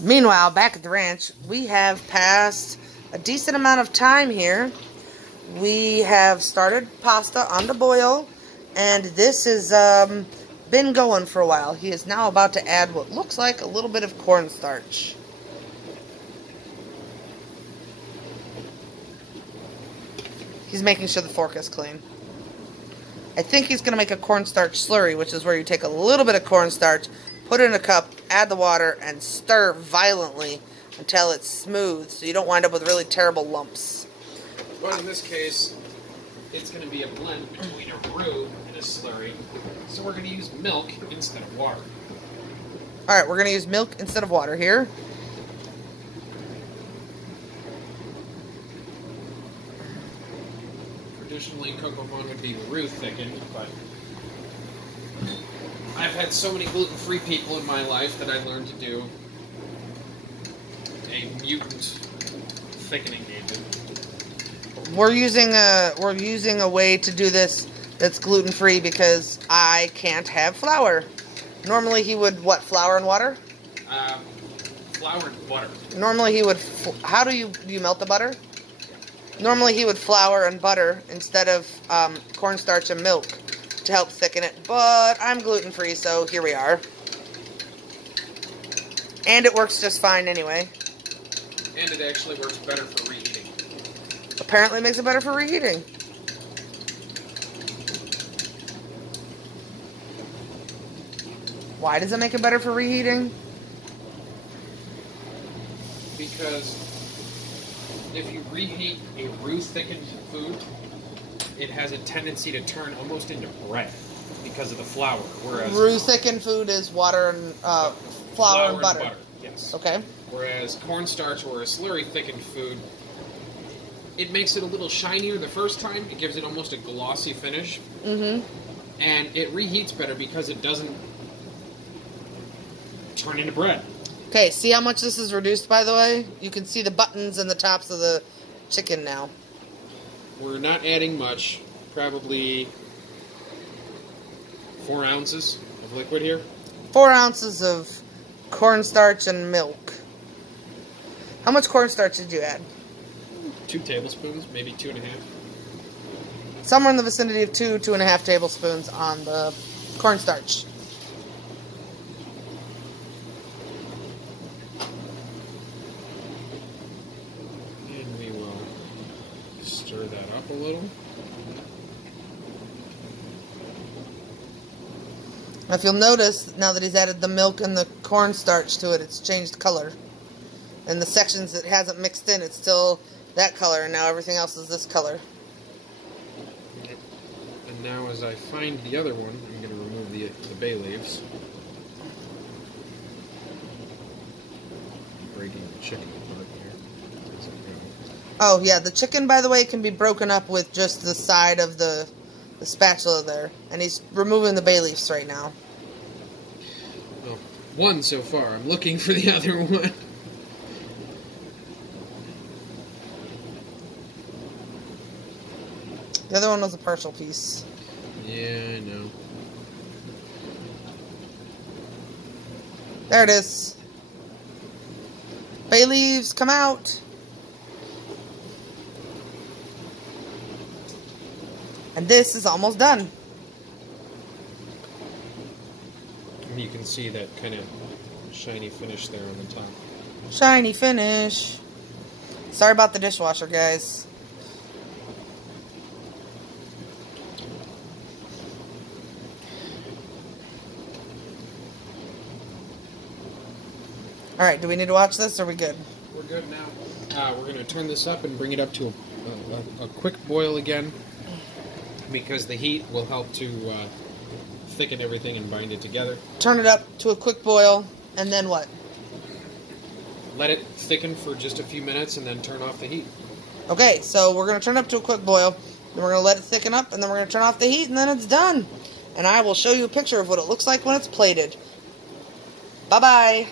Meanwhile, back at the ranch, we have passed a decent amount of time here. We have started pasta on the boil, and this has been going for a while. He is now about to add what looks like a little bit of cornstarch. He's making sure the fork is clean. I think he's going to make a cornstarch slurry, which is where you take a little bit of cornstarch, put it in a cup, add the water, and stir violently until it's smooth, so you don't wind up with really terrible lumps. But in this case, it's going to be a blend between a roux and a slurry, so we're going to use milk instead of water. Alright, we're going to use milk instead of water here. Traditionally, Coq Au Vin would be roux thickened, but I've had so many gluten-free people in my life that I learned to do a mutant thickening agent. We're using a way to do this that's gluten-free because I can't have flour. Normally he would, what, flour and water? Flour and butter. Normally he would, how do you melt the butter? Normally he would flour and butter instead of cornstarch and milk to help thicken it, but I'm gluten-free, so here we are. And it works just fine anyway. And it actually works better for reheating. Apparently makes it better for reheating. Why does it make it better for reheating? Because if you reheat a roux-thickened food, it has a tendency to turn almost into bread because of the flour. Whereas roux-thickened food is water and flour and butter. Yes. Okay. Whereas cornstarch or a slurry-thickened food, it makes it a little shinier the first time. It gives it almost a glossy finish. Mm-hmm. And it reheats better because it doesn't turn into bread. Okay, see how much this is reduced, by the way? You can see the buttons and the tops of the chicken now. We're not adding much. Probably 4 ounces of liquid here. 4 ounces of cornstarch and milk. How much cornstarch did you add? 2 tablespoons, maybe 2.5. Somewhere in the vicinity of 2.5 tablespoons on the cornstarch. And we will stir that up a little. Now if you'll notice, now that he's added the milk and the cornstarch to it, it's changed color. And the sections it hasn't mixed in, it's still that color, and now everything else is this color. And now as I find the other one, I'm going to remove the bay leaves. I'm breaking the chicken apart here. Oh yeah, the chicken, by the way, can be broken up with just the side of the spatula there. And he's removing the bay leaves right now. Well, one so far. I'm looking for the other one. The other one was a partial piece. Yeah, I know. There it is. Bay leaves, come out. And this is almost done. And you can see that kind of shiny finish there on the top. Shiny finish. Sorry about the dishwasher, guys. Alright, do we need to watch this, or are we good? We're good now. We're going to turn this up and bring it up to a quick boil again, because the heat will help to thicken everything and bind it together. Turn it up to a quick boil, and then what? Let it thicken for just a few minutes, and then turn off the heat. Okay, so we're going to turn it up to a quick boil, then we're going to let it thicken up, and then we're going to turn off the heat, and then it's done. And I will show you a picture of what it looks like when it's plated. Bye-bye.